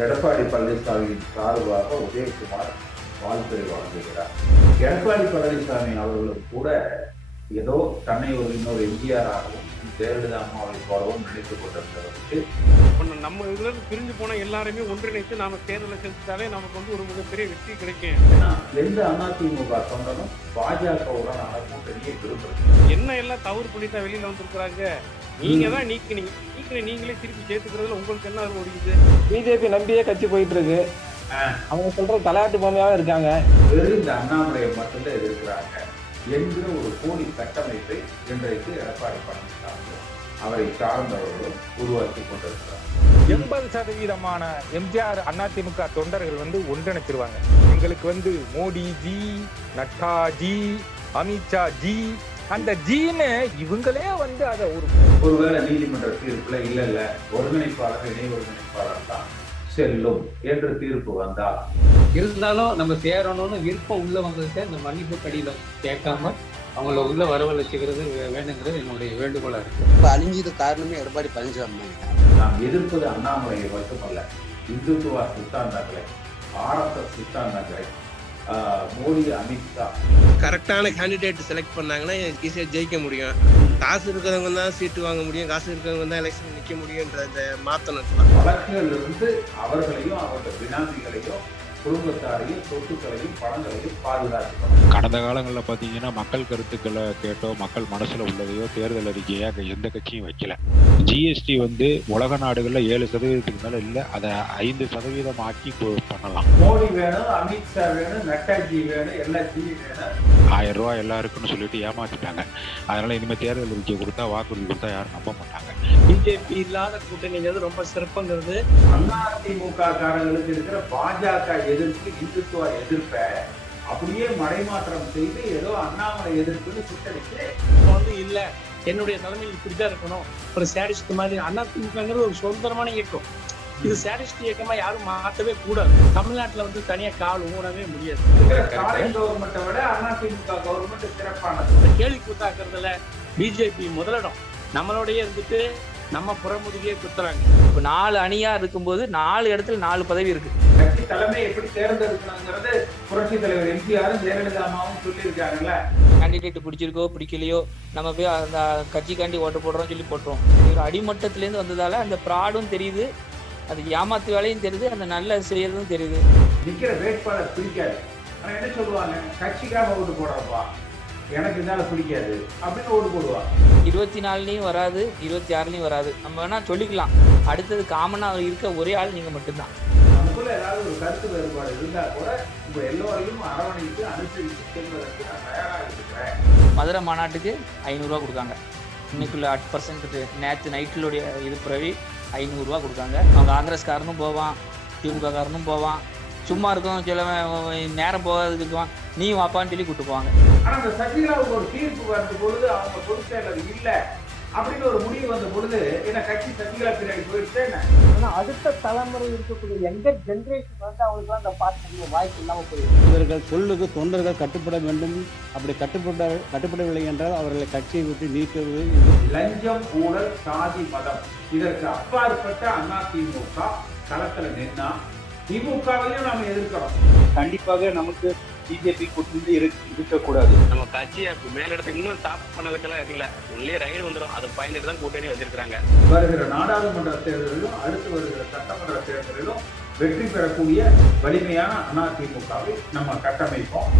எடப்பாடி பழனிசாமியின் சார்பாக உதயகுமார் வாழ்த்துறை வழங்குகிறார். எடப்பாடி பழனிசாமி அவர்களும் கூட ஏதோ தன்னை ஒரு இன்னொரு எம்ஜிஆராகவும் ஜெயலலிதா அம்மாவை போலவும் நினைத்துக் கொண்டிருந்தவருக்கு நம்ம இதுல பிரிஞ்சு போன எல்லாருமே ஒன்றிணைத்து நாம தேர்தலை செலுத்தாலே நமக்கு ஒரு மிகப்பெரிய வெற்றி கிடைக்கும். எந்த அதிமுக தொண்டனும் பாஜகவுடனான கூட்டணியை விரும்புறது. என்ன எல்லாம் தவறு பண்ணிட்டா வெளியில வந்திருக்கிறாங்க, நீங்க தான் நீங்களே திருப்பி சேர்த்துக்கிறதுல உங்களுக்கு என்ன அது முடியுது? பிஜேபி நம்பியே கட்சி போயிட்டு இருக்கு. அவங்க சொல்ற தலையாட்டு பொம்மையாவே இருக்காங்க. வெறும் இந்த அண்ணாமலையை மட்டும்தான் எதிர்க்கிறாங்க என்கிற ஒரு போலி கட்டமைப்பை இன்றைக்கு எடப்பாடி பழனிசாமி அவரை சார்ந்தவர்களும் உருவாக்கி கொண்டிருக்கிறார். 80% எம்ஜிஆர் அதிமுக தொண்டர்கள் ஒன்றிணைச்சிருவாங்க. எங்களுக்கு Modi G, Nadda G, Amit Shah G, அந்த ஜீன்னு இவங்களே அதை ஒருவேளை நீதிமன்ற தீர்ப்புல இல்ல ஒருங்கிணைப்பாளர் இணை ஒருங்கிணைப்பாளர் தான் செல்லும் என்று தீர்ப்பு வந்தால் இருந்தாலும் நம்ம சேரணும்னு விருப்பம் உள்ள வந்ததுக்கு இந்த மன்னிப்பு கடிதம் கேட்காம அவங்கள உள்ள வரவழைச்சுக்கிறது வேணுங்கிறது என்னுடைய வேண்டுகோளா இருக்கு. இப்ப அழிஞ்சது காரணமே எடப்பாடி பழனிசாமி. நாம் எதிர்ப்பது அண்ணாமலையை மட்டுமல்ல, இந்துத்துவ சித்தாந்தங்களை, RSS சித்தாந்தங்களை, மோடி, அமித்ஷா கரெக்டான கேண்டிடேட் செலக்ட் பண்ணாங்கன்னா ஈஸியாக ஜெயிக்க முடியும். காசு இருக்கிறவங்க தான் சீட்டு வாங்க முடியும், காசு இருக்கிறவங்க தான் எலெக்ஷன் நிற்க முடியுன்றத மாற்றணும். வழக்குகளிலிருந்து அவர்களையும் அவர்கள் பினாமிகளையும் குடும்பத்தாரையும் சொத்துக்களையும் பணங்களையும் பாதுகாக்கணும். கடந்த காலங்களில் பார்த்தீங்கன்னா மக்கள் கருத்துக்களை கேட்டோ மக்கள் மனசுல உள்ளதையோ தேர்தல் அறிக்கையாக எந்த கட்சியும் வைக்கல. ஜிஎஸ்டி உலக நாடுகளில் 7% மேல இல்லை, அதை 5% ஆக்கி பண்ணலாம். மோடி வேணும், அமித்ஷா வேணும், நட்டாஜி வேணும், எல்லா ஜி வேணும், 1000 ரூபாய் எல்லாருக்குன்னு சொல்லிட்டு ஏமாத்திட்டாங்க. அதனால இனிமேல் தேர்தல் அறிக்கை கொடுத்தா வாக்குறுதி கொடுத்தா யாரும் நம்ப மாட்டாங்க. பிஜேபி இல்லாத கூட்டணிங்கிறது ரொம்ப சிறப்புங்கிறது. அதிமுக காரங்களுக்கு இருக்கிற பாஜக எதிர்ப்பு, இந்துத்துவ எதிர்ப்பை அப்படியே மடைமாற்றம் செய்து ஏதோ அண்ணாமலை எதிர்ப்புன்னு சித்தரிச்சு இல்ல என்னுடைய தலைமையில் இப்படிதான் இருக்கணும், ஒரு சேடிஸ்ட் மாதிரி. அதிமுகங்கிறது ஒரு சுதந்திரமான இயக்கம். இது சேடிஸ்ட் இயக்கமா யாரும் மாற்றவே கூடாது. தமிழ்நாட்டுல தனியா கால் ஊனவே முடியாது. கவர்மெண்ட்டை விட அதிமுக கவர்மெண்ட் சிறப்பானது. கேள்வி கூத்தாக்குறதுல பிஜேபி முதலிடம். நம்மளோடய நம்ம புறமுதுகியே குத்துறாங்க. இப்போ 4 அணியா இருக்கும்போது 4 இடத்துல 4 பதவி இருக்கு. கட்சி தலைமை எப்படி தேர்ந்தெடுக்கணுங்கிறது புரட்சி தலைவர் எம்ஜிஆரும் ஜெயலலிதா அம்மாவும் சொல்லியிருக்காங்கல்ல. கேண்டிடேட் பிடிச்சிருக்கோ பிடிக்கலையோ நம்ம போய் அந்த கட்சிக்காண்டி ஓட்டு போடுறோம் சொல்லி போட்டுறோம். ஒரு அடிமட்டத்திலேருந்து வந்ததால அந்த ப்ராடும் தெரியுது, அது ஏமாத்து வேலையும் தெரியுது, அந்த நல்ல செய்யறதும் தெரியுது. நிக்கிற வேட்பாளர் பிடிக்காது, ஆனா என்ன சொல்லுவாங்க, கட்சிக்காக ஓட்டு போடுறப்பா, எனக்கு இருந்தாலும் பிடிக்காது அப்படின்னு ஓட்டு போடுவாங்க. 24லையும் வராது, 26லையும் வராது. நம்ம வேணா சொல்லிக்கலாம், அடுத்தது காமனா இருக்க ஒரே ஆள் நீங்க மட்டும்தான். நமக்குள்ள ஏதாவது ஒரு கருத்து வேறுபாடு இருந்தா கூட உங்க எல்லோரையும் அரவணைத்து அனுசரித்து செல்வதற்கு நான் தயாராக இருக்கிறேன். மதுரை மாநாட்டுக்கு 500 ரூபா கொடுக்காங்க. இன்னைக்குள்ள 8% நேற்று நைட்டிலுடைய இது பிறவி 500 ரூபா கொடுக்காங்க. அவங்க காங்கிரஸ்காரனும் போவான், திமுக காரனும் போவான், சும்மா இருக்கும் சில நேரம் போகாதுக்கு இருக்குவான், நீ வாப்பான்னு சொல்லி கூட்டு போவாங்க. ஆனா அந்த சசிகலாவுக்கு ஒரு தீர்ப்பு வந்த பொழுது அவங்க பொதுச் செயலர் இல்ல அப்படின்னு ஒரு முடிவு வந்த பொழுது என்ன கட்சி சசிகலா பின்னாடி போயிடுச்சு. ஆனா அடுத்த தலைமுறை இருக்கக்கூடிய எங்க ஜெனரேஷன் அவங்களுக்கு அந்த பார்க்க வாய்ப்பு இல்லாம போயிடும். இவர்கள் சொல்லுக்கு தொண்டர்கள் கட்டுப்பட வேண்டும். அப்படி கட்டுப்படவில்லை என்றால் அவர்களை கட்சியை விட்டு நீக்குவது. லஞ்சம், ஊழல், சாதி, மதம் இதற்கு அப்பாற்பட்ட அதிமுக களத்துல நின்னா திமுகவையும் நாம எதிர்க்கிறோம். கண்டிப்பாக நமக்கு பிஜேபி கூட்டணி இருக்கக்கூடாது. நம்ம கட்சியை மேலிடத்துக்கு இன்னும் ஸ்டாப் பண்ணதுக்கெல்லாம் இல்ல, உள்ளே ரயில் வந்துடும், அதை பயந்துட்டு தான் கூட்டணி வச்சிருக்காங்க. வருகிற நாடாளுமன்ற தேர்தலிலும் அடுத்து வருகிற சட்டமன்ற தேர்தலிலும் வெற்றி பெறக்கூடிய வலிமையான அதிமுகவை நம்ம கட்டமைப்போம்.